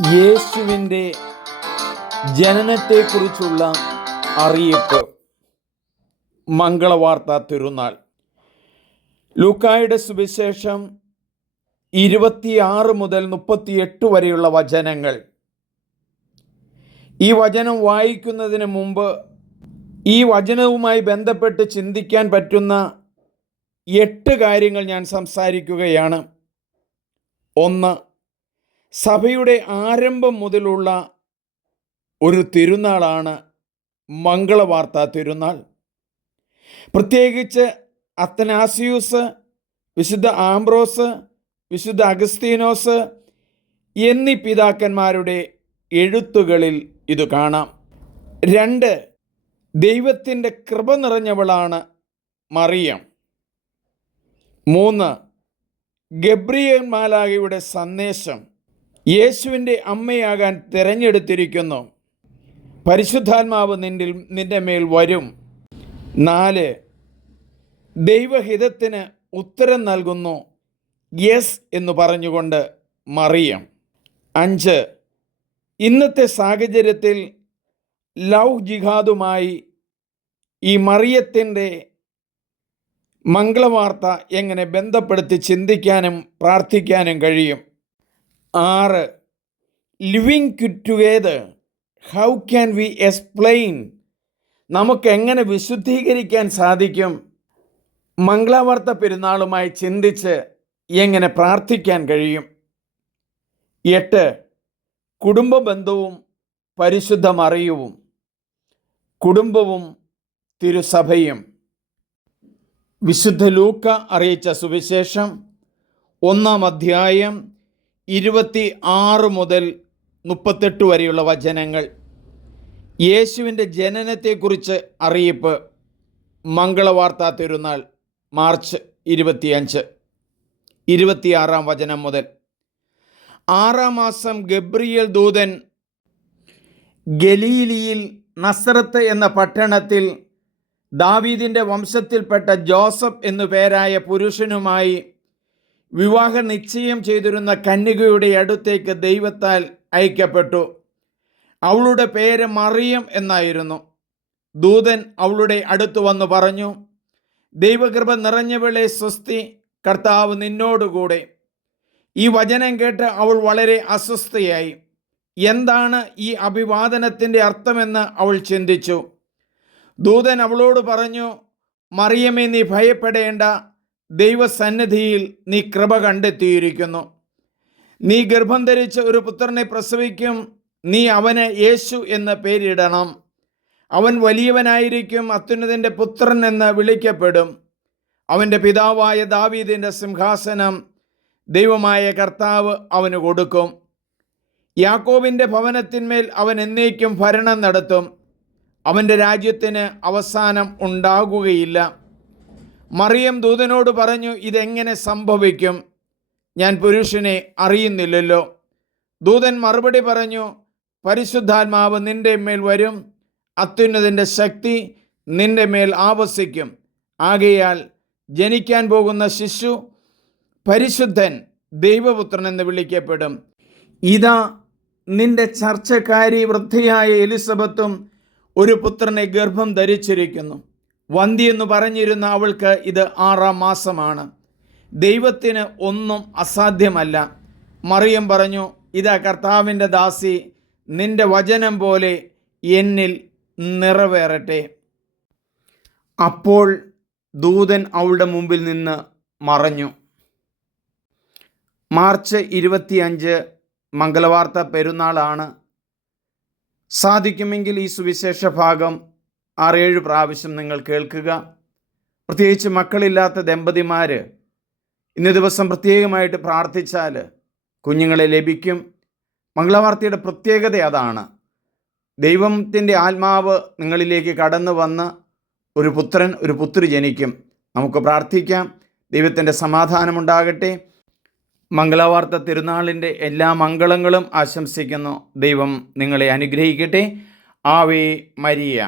യേശുവിൻ്റെ ജനനത്തെക്കുറിച്ചുള്ള അറിയിപ്പ്. മംഗളവാർത്ത തിരുനാൾ. ലൂക്കായുടെ സുവിശേഷം 26 മുതൽ 38 വരെയുള്ള വചനങ്ങൾ. ഈ വചനം വായിക്കുന്നതിന് മുമ്പ് ഈ വചനവുമായി ബന്ധപ്പെട്ട് ചിന്തിക്കാൻ പറ്റുന്ന 8 കാര്യങ്ങൾ ഞാൻ സംസാരിക്കുകയാണ്. 1. സഭയുടെ ആരംഭം മുതലുള്ള ഒരു തിരുനാളാണ് മംഗളവാർത്ത തിരുനാൾ. പ്രത്യേകിച്ച് അത്തനാസിയൂസ്, വിശുദ്ധ ആംബ്രോസ്, വിശുദ്ധ അഗസ്തീനോസ് എന്നീ പിതാക്കന്മാരുടെ എഴുത്തുകളിൽ ഇത് കാണാം. 2. ദൈവത്തിൻ്റെ കൃപ നിറഞ്ഞവളാണ് മറിയം. 3. ഗബ്രിയേൽ മാലാഖയുടെ സന്ദേശം. യേശുവിൻ്റെ അമ്മയാകാൻ തിരഞ്ഞെടുത്തിരിക്കുന്നു. പരിശുദ്ധാത്മാവ് നിന്റെ മേൽ വരും. 4. ദൈവഹിതത്തിന് ഉത്തരം നൽകുന്നു യെസ് എന്ന് പറഞ്ഞുകൊണ്ട് മറിയം. 5. ഇന്നത്തെ സാഹചര്യത്തിൽ ലവ് ജിഹാദുമായി ഈ മറിയത്തിൻ്റെ മംഗളവാർത്ത എങ്ങനെ ബന്ധപ്പെടുത്തി ചിന്തിക്കാനും പ്രാർത്ഥിക്കാനും കഴിയും. 6. Living together, how can we explain, നമുക്കെങ്ങനെ വിശുദ്ധീകരിക്കാൻ സാധിക്കും? മംഗളവാർത്ത പെരുന്നാളുമായി ചിന്തിച്ച് എങ്ങനെ പ്രാർത്ഥിക്കാൻ കഴിയും? 8. കുടുംബ ബന്ധവും പരിശുദ്ധ മറിയവും, കുടുംബവും തിരുസഭയും. വിശുദ്ധ ലൂക്ക അറിയിച്ച സുവിശേഷം 1-ാം അധ്യായം 26 മുതൽ 38 വരെയുള്ള വചനങ്ങൾ. യേശുവിൻ്റെ ജനനത്തെക്കുറിച്ച് അറിയിപ്പ്. മംഗളവാർത്ത തിരുനാൾ മാർച്ച് 25, 26-ാം വചനം മുതൽ. 6-ാം മാസം ഗബ്രിയേൽ ദൂതൻ ഗലീലിയിൽ നസറത്ത് എന്ന പട്ടണത്തിൽ ദാവീദിൻ്റെ വംശത്തിൽപ്പെട്ട ജോസഫ് എന്നു പേരായ പുരുഷനുമായി വിവാഹ നിശ്ചയം ചെയ്തിരുന്ന കന്യകയുടെ അടുത്തേക്ക് ദൈവത്താൽ അയക്കപ്പെട്ടു. അവളുടെ പേര് മറിയം എന്നായിരുന്നു. ദൂതൻ അവളുടെ അടുത്ത് വന്നു പറഞ്ഞു, ദൈവകൃപ നിറഞ്ഞവളെ സ്വസ്തി, കർത്താവ് നിന്നോടുകൂടെ. ഈ വചനം കേട്ട് അവൾ വളരെ അസ്വസ്ഥയായി. എന്താണ് ഈ അഭിവാദനത്തിൻ്റെ അർത്ഥമെന്ന് അവൾ ചിന്തിച്ചു. ദൂതൻ അവളോട് പറഞ്ഞു, മറിയമേ, നീ ഭയപ്പെടേണ്ട, ദൈവസന്നിധിയിൽ നീ കൃപ കണ്ടെത്തിയിരിക്കുന്നു. നീ ഗർഭം ധരിച്ച് ഒരു പുത്രനെ പ്രസവിക്കും. നീ അവന് യേശു എന്ന് പേരിടണം. അവൻ വലിയവനായിരിക്കും, അത്യുന്നതൻ്റെ പുത്രൻ എന്ന് വിളിക്കപ്പെടും. അവൻ്റെ പിതാവായ ദാവീദിൻ്റെ സിംഹാസനം ദൈവമായ കർത്താവ് അവന് കൊടുക്കും. യാക്കോബിൻ്റെ ഭവനത്തിന്മേൽ അവൻ എന്നേക്കും ഭരണം നടത്തും. അവൻ്റെ രാജ്യത്തിന് അവസാനം ഉണ്ടാകുകയില്ല. മറിയം ദൂതനോട് പറഞ്ഞു, ഇതെങ്ങനെ സംഭവിക്കും? ഞാൻ പുരുഷനെ അറിയുന്നില്ലല്ലോ. ദൂതൻ മറുപടി പറഞ്ഞു, പരിശുദ്ധാത്മാവ് നിന്റെ മേൽ വരും, അത്യുന്നതൻ്റെ ശക്തി നിന്റെ മേൽ ആവസിക്കും. ആകയാൽ ജനിക്കാൻ പോകുന്ന ശിശു പരിശുദ്ധൻ, ദൈവപുത്രൻ എന്ന് വിളിക്കപ്പെടും. ഇതാ, നിന്റെ ചർച്ചക്കാരി വൃദ്ധയായ എലിസബത്തും ഒരു പുത്രനെ ഗർഭം ധരിച്ചിരിക്കുന്നു. വന്ധ്യ എന്ന് പറഞ്ഞിരുന്ന അവൾക്ക് ഇത് 6-ാം മാസമാണ്. ദൈവത്തിന് ഒന്നും അസാധ്യമല്ല. മറിയം പറഞ്ഞു, ഇതാ കർത്താവിൻ്റെ ദാസി, നിന്റെ വചനം പോലെ എന്നിൽ നിറവേറട്ടെ. അപ്പോൾ ദൂതൻ അവളുടെ മുമ്പിൽ നിന്ന് മറഞ്ഞു. മാർച്ച് 25 മംഗളവാർത്ത പെരുന്നാളാണ്. സാധിക്കുമെങ്കിൽ ഈ സുവിശേഷ ഭാഗം 6-7 പ്രാവശ്യം നിങ്ങൾ കേൾക്കുക. പ്രത്യേകിച്ച് മക്കളില്ലാത്ത ദമ്പതിമാർ ഇന്ന് ദിവസം പ്രത്യേകമായിട്ട് പ്രാർത്ഥിച്ചാൽ കുഞ്ഞുങ്ങളെ ലഭിക്കും. മംഗളവാർത്തയുടെ പ്രത്യേകത അതാണ്. ദൈവത്തിൻ്റെ ആത്മാവ് നിങ്ങളിലേക്ക് കടന്നു വന്ന് ഒരു പുത്രൻ, ഒരു പുത്രി ജനിക്കും. നമുക്ക് പ്രാർത്ഥിക്കാം. ദൈവത്തിൻ്റെ സമാധാനമുണ്ടാകട്ടെ. മംഗളവാർത്ത തിരുനാളിൻ്റെ എല്ലാ മംഗളങ്ങളും ആശംസിക്കുന്നു. ദൈവം നിങ്ങളെ അനുഗ്രഹിക്കട്ടെ. Ave Maria.